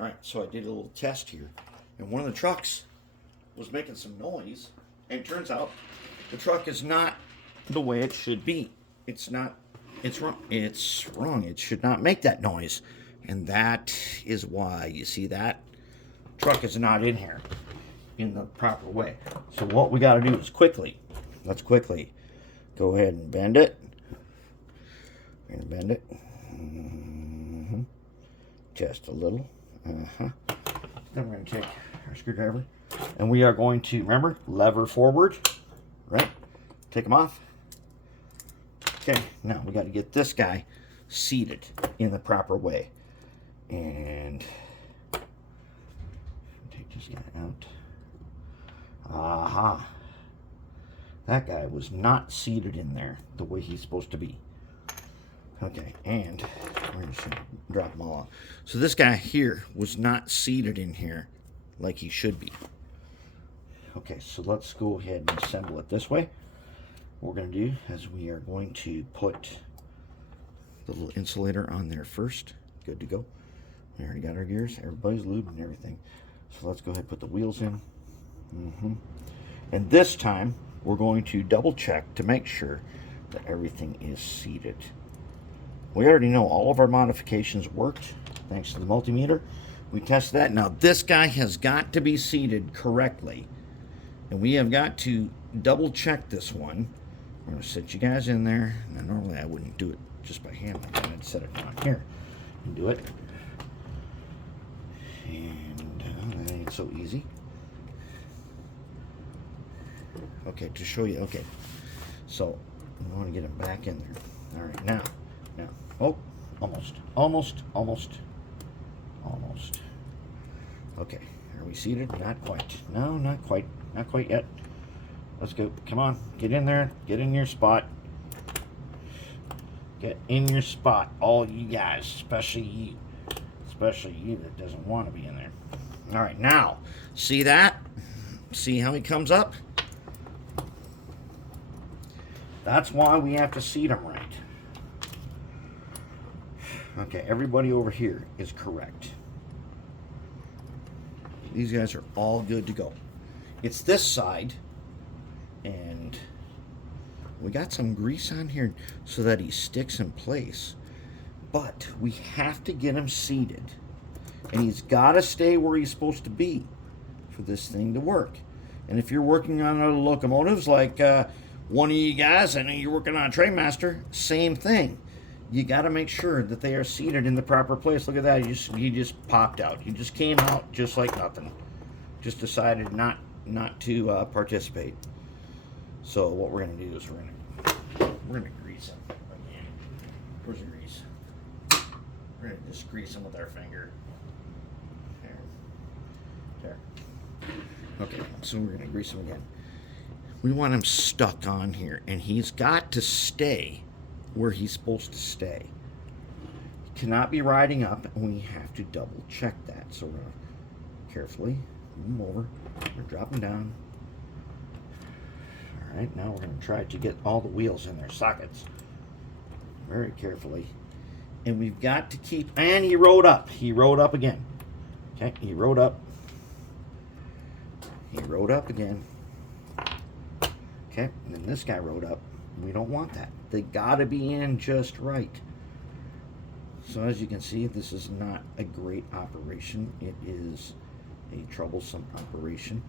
All right, so I did a little test here, and one of the trucks was making some noise, and it turns out the truck is not the way it should be. It's not. It's wrong. It's wrong. It should not make that noise, and that is why you see that truck is not in here in the proper way. So what we got to do is let's quickly go ahead and bend it. We're gonna bend it. Just a little. Then we're going to take our screwdriver and we are going to, remember, lever forward, right? Take them off. Okay, now we got to get this guy seated in the proper way. And take this guy out. Aha. That guy was not seated in there the way he's supposed to be. Okay, and we're just going to drop them all off. So this guy here was not seated in here like he should be. Okay, so let's go ahead and assemble it this way. What we're going to do is we are going to put the little insulator on there first. Good to go. We already got our gears. Everybody's lubed and everything. So let's go ahead and put the wheels in. And this time, we're going to double check to make sure that everything is seated. We already know all of our modifications worked thanks to the multimeter. We tested that. Now this guy has got to be seated correctly, and we have got to double check this one. We're going to sit you guys in there. Now normally I wouldn't do it just by hand like that. I'd set it down here and do it. And that ain't so easy. Okay, to show you. Okay, so I want to get him back in there. All right, now. Oh, almost. Okay, are we seated? Not quite. No, not quite yet. Let's go. Come on, get in there. Get in your spot. Get in your spot, all you guys, especially you that doesn't want to be in there. All right, now, see that? See how he comes up? That's why we have to seat him right. Okay, everybody over here is correct. These guys are all good to go. It's this side, and we got some grease on here so that he sticks in place. But we have to get him seated, and he's got to stay where he's supposed to be for this thing to work. And if you're working on other locomotives, like one of you guys, I know you're working on a Trainmaster, same thing. You got to make sure that they are seated in the proper place. Look at that. He just popped out. He just came out just like nothing. Just decided not to participate. So what we're going to do is we're going to grease him again. Where's the grease? We're going to just grease him with our finger. There. Okay, so we're going to grease him again. We want him stuck on here, and he's got to stay where he's supposed to stay. He cannot be riding up, and we have to double check that. So we're going to carefully move him over. We're dropping down. All right, now we're going to try to get all the wheels in their sockets very carefully. And we've got to keep, and he rode up. He rode up again. Okay, he rode up. He rode up again. Okay, and then this guy rode up. We don't want that. They gotta be in just right. So as you can see, this is not a great operation. It is a troublesome operation.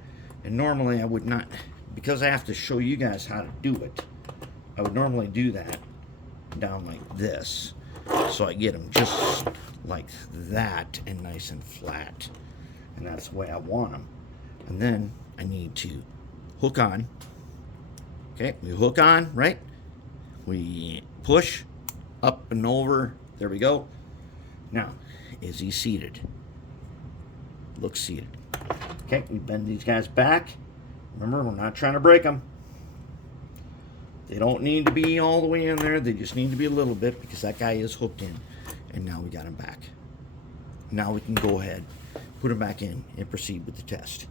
And normally I would not, because I have to show you guys how to do it, I would normally do that down like this. So I get them just like that and nice and flat. And that's the way I want them. And then I need to hook on. Okay, we hook on, right? We push up and over. There we go. Now, is he seated? Looks seated. Okay, we bend these guys back. Remember, we're not trying to break them. They don't need to be all the way in there. They just need to be a little bit because that guy is hooked in. And now we got him back. Now we can go ahead, put him back in, and proceed with the test.